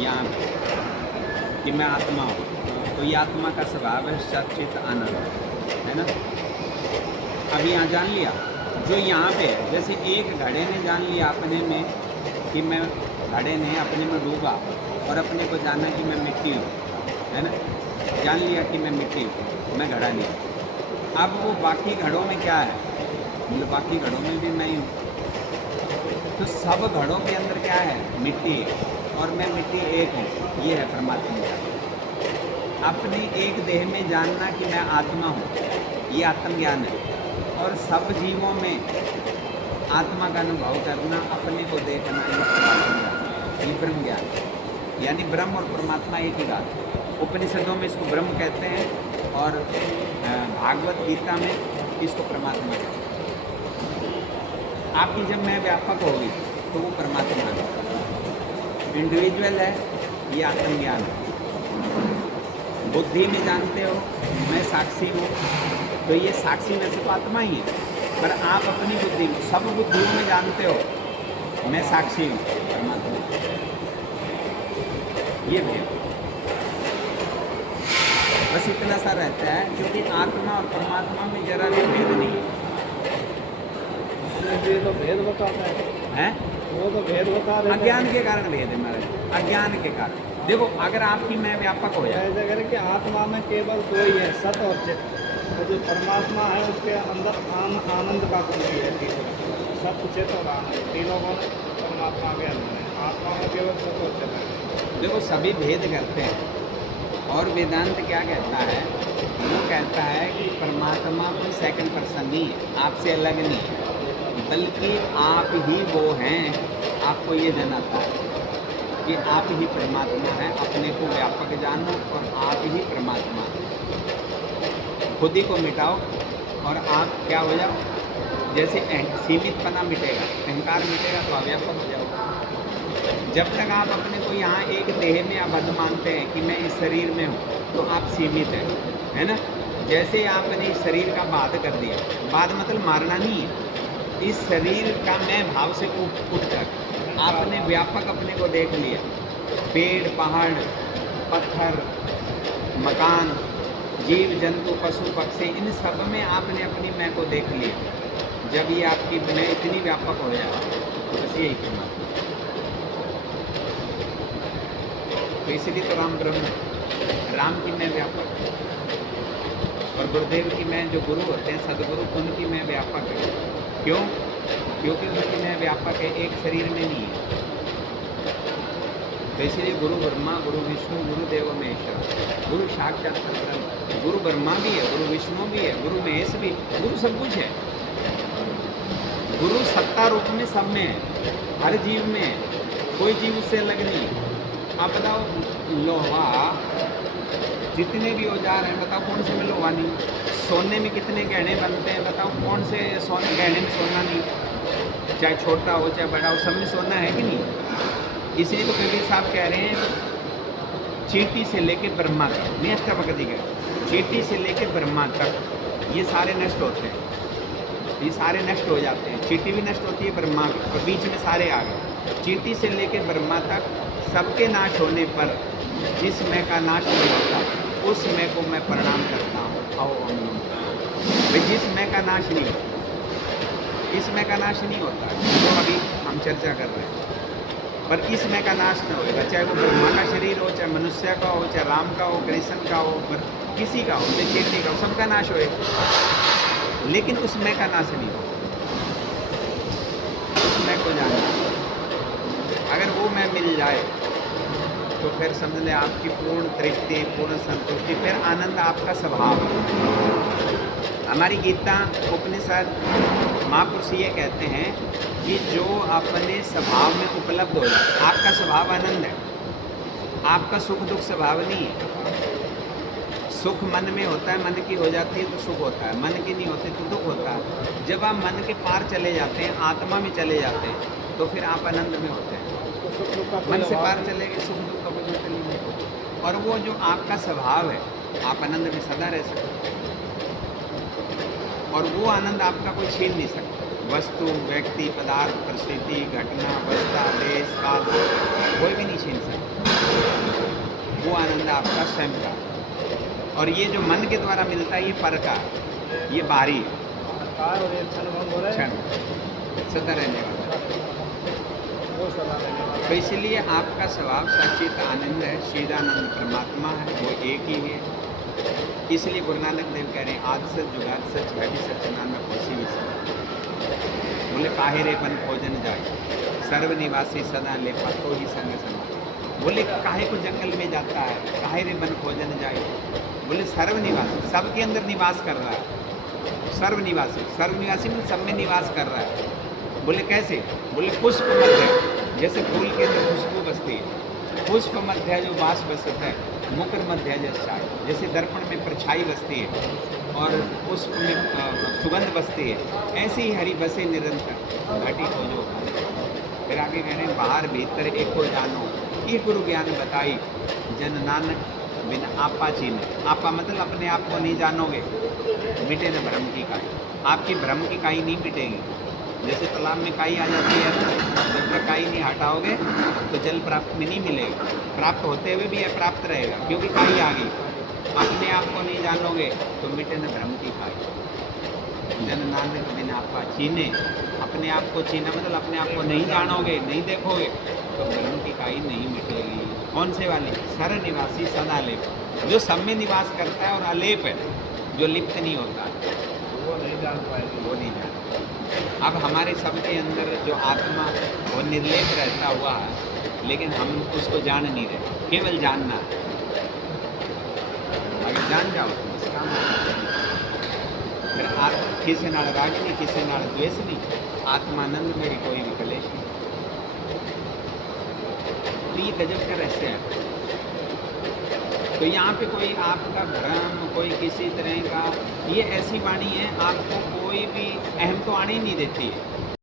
यहाँ पे कि मैं आत्मा हूँ, तो ये आत्मा का स्वभाव है सचित आनंद, है ना। अब यहाँ जान लिया जो यहाँ पे है, जैसे एक घड़े ने जान लिया अपने में कि मैं, घड़े ने अपने में डूबा और अपने को जाना कि मैं मिट्टी हूँ, है ना, जान लिया कि मैं मिट्टी हूँ, मैं घड़ा नहीं। अब वो बाकी घड़ों में क्या है, मतलब बाकी घड़ों में भी मैं ही हूँ, तो सब घड़ों के अंदर क्या है, मिट्टी है, और मैं मिट्टी एक हूँ, ये है परमात्मा ज्ञान। अपने एक देह में जानना कि मैं आत्मा हूँ, ये आत्मज्ञान है। और सब जीवों में आत्मा का अनुभव करना, अपने को देखना, ये परमात्मा ज्ञान, ये ब्रह्म ज्ञान। यानी ब्रह्म और परमात्मा एक ही बात है। उपनिषदों में इसको ब्रह्म कहते हैं और भागवत गीता में इसको परमात्मा कहते हैं। आपकी जब मैं व्यापक होगी तो वो परमात्मा है, इंडिविजुअल है, ये आत्मज्ञान है। बुद्धि में जानते हो मैं साक्षी हूँ, तो ये साक्षी में सिर्फ आत्मा ही है। पर आप अपनी बुद्धि, सब बुद्धियों में जानते हो मैं साक्षी हूँ, परमात्मा, ये भेद। बस इतना सा रहता है, क्योंकि आत्मा और परमात्मा में जरा भी भेद नहीं है। ये तो भेद बताता है, वो तो भेद बता रहे हैं। अज्ञान के कारण भेद है महाराज, अज्ञान के कारण। देखो अगर आपकी मैं व्यापक हो जाए, ऐसा करें कि आत्मा में केवल दो ही है, सत और चित, और जो परमात्मा है उसके अंदर आनंद का गुण भी है, तीनों सत चित और आनंद, तीनों गुण परमात्मा के अंदर है। आत्मा में केवल सत और चित है। देखो सभी भेद करते हैं, और वेदांत क्या कहता है, वो कहता है कि परमात्मा कोई सेकंड पर्सन नहीं है, आपसे अलग नहीं है, बल्कि आप ही वो हैं। आपको ये जनाता है कि आप ही परमात्मा हैं, अपने को व्यापक जानो और आप ही परमात्मा हैं। खुद ही को मिटाओ और आप क्या हो जाओ, जैसे सीमितपना मिटेगा, अहंकार मिटेगा तो आप व्यापक हो जाओ। जब तक आप अपने को यहाँ एक देह में आबद्ध मानते हैं कि मैं इस शरीर में हूँ, तो आप सीमित हैं, है ना। जैसे आपने इस शरीर का बाध कर दिया, बाध मतलब मारना नहीं है, इस शरीर का मैं भाव से उठकर आपने व्यापक अपने को देख लिया। पेड़, पहाड़, पत्थर, मकान, जीव जंतु, पशु पक्षी, इन सब में आपने अपनी मैं को देख लिया। जब ये आपकी मैं इतनी व्यापक हो जाए तो बस यही करना। तो इसलिए तो राम ब्रह्म है, राम की मैं व्यापक है, और गुरुदेव की मैं, जो गुरु होते हैं सदगुरु, उनकी मैं व्यापक है। क्यों? क्योंकि उनकी मैं व्यापक है, एक शरीर में नहीं है। तो इसलिए गुरु ब्रह्मा, गुरु विष्णु, गुरुदेव महेश्वर, गुरु साक्षात परब्रह्म। गुरु ब्रह्मा भी है, गुरु विष्णु भी है, गुरु महेश भी, गुरु सब कुछ है। गुरु सत्ता रूप में सब में है, हर जीव में है, कोई जीव उससे अलग नहीं है। आप बताओ लोहा, जितने भी औजार हैं बताओ कौन से में लोहा नहीं? सोने में कितने गहने बनते हैं बताओ कौन से सोने गहने में सोना नहीं? चाहे छोटा हो चाहे बड़ा हो, सब में सोना है कि नहीं? इसलिए तो कबीर साहब कह रहे हैं चींटी से लेके ब्रह्मा तक, नहीं अष्टावक्र जी का, चींटी से लेके ब्रह्मा तक ये सारे नष्ट होते हैं, ये सारे नष्ट हो जाते हैं। चींटी भी नष्ट होती है, ब्रह्मा भी, और बीच में सारे आ गए। चींटी से लेके ब्रह्मा तक सबके नाश होने पर जिस मैं का नाश नहीं होता, उस मैं को मैं प्रणाम करता हूँ। आओ भाई, जिस मैं का नाश नहीं होता, इस मैं का नाश नहीं होता जो अभी हम चर्चा कर रहे हैं, पर इस मैं का नाश न होगा, चाहे वो ब्रह्मा का शरीर हो, चाहे मनुष्य का हो, चाहे राम का हो, कृष्ण का हो, पर किसी का हो, चाहे चींटी का हो, सबका नाश होएगा, लेकिन उस मैं का नाश नहीं होगा। उस मैं को जानना, अगर वो मैं मिल जाए तो फिर समझ ले आपकी पूर्ण तृप्ति, पूर्ण संतुष्टि, फिर आनंद आपका स्वभाव। हमारी गीता उपनिषद महापुरुष ये कहते हैं कि जो अपने स्वभाव में उपलब्ध हो जाए, आपका स्वभाव आनंद है, आपका सुख दुख स्वभाव नहीं है। सुख मन में होता है, मन की हो जाती है तो सुख होता है, मन की नहीं होती तो दुख होता है। जब आप मन के पार चले जाते हैं, आत्मा में चले जाते हैं, तो फिर आप आनंद में होते हैं। मन से पार चले गए, सुख दुख का कोई मतलब नहीं। और वो जो आपका स्वभाव है, आप आनंद में सदा रह सकते हैं, और वो आनंद आपका कोई छीन नहीं सकता। वस्तु, व्यक्ति, पदार्थ, परिस्थिति, घटना, अवस्था, देश, काल, कोई भी नहीं छीन सकता। वो आनंद आपका स्वयं का। और ये जो मन के द्वारा मिलता है ये पर का, ये बाहरी है, का और ये क्षण भंग हो रहा है, क्षण सदा रहने वाला। वो सदा रहने वाला तो इसलिए आपका स्वभाव सचित आनंद है, श्रीदानंद परमात्मा है, वो एक ही है। इसलिए गुरु नानक देव कह रहे हैं आद सच जुगाद सच है भी सच नानक होशी भी सच। बोले काहे रे बन खोजन जाए सर्वनिवासी सदा ले पतो ही संग समा। बोले काहे को जंगल में जाता है, काहे रे बन खोजन जाए। बोले सर्वनिवासी, सबके अंदर निवास कर रहा है। सर्वनिवासी, सर्वनिवासी में सब में निवास कर रहा है। बोले कैसे? बोले पुष्प मध्य, जैसे फूल के अंदर खुशबू बसती है, पुष्प मध्य जो वास बसता है, मुकर मध्य जैसा, जैसे दर्पण में परछाई बसती है और पुष्प में सुगंध बसती है, ऐसे ही हरि बसे निरंतर घटी खोजो। फिर आगे कह रहे हैं बाहर भीतर एक को जानो, ये गुरु ज्ञान बताई जन नानक बिन आपा चीने। आपा मतलब अपने आप को नहीं जानोगे, मिटे न भ्रम की काई। आपकी भ्रम की काई नहीं मिटेगी। जैसे तालाब में काई आ जाती है ना, जब तक काई नहीं हटाओगे तो जल प्राप्त में नहीं मिलेगा, प्राप्त होते हुए भी अप्राप्त रहेगा क्योंकि काई आ गई। अपने आप को नहीं जानोगे तो मिटे न भ्रम की काई। जन नानक बिन आपा चीने, अपने आप को चीना मतलब अपने आप को नहीं जानोगे, नहीं देखोगे तो भ्रम की काई नहीं मिटेगी। कौन से वाली? सर निवासी सदालेप, जो सब में निवास करता है और अलेप है, जो लिप्त नहीं होता, वो नहीं जान पाएंगे। वो नहीं जानता। अब हमारे सबके अंदर जो आत्मा वो निर्लेप रहता हुआ है, लेकिन हम उसको जान नहीं रहे, केवल जानना है। अगर जान जाओ तो बस काम हो जाएगा। फिर किसी नाल राग नहीं, किसी नाल द्वेष नहीं, आत्मानंद मेरी कोई भी कलेश नहीं। तो ये गजब का रहस्य है। तो यहाँ पे कोई आपका भ्रम, कोई किसी तरह का, ये ऐसी वाणी है आपको कोई भी अहम तो आने ही नहीं देती है।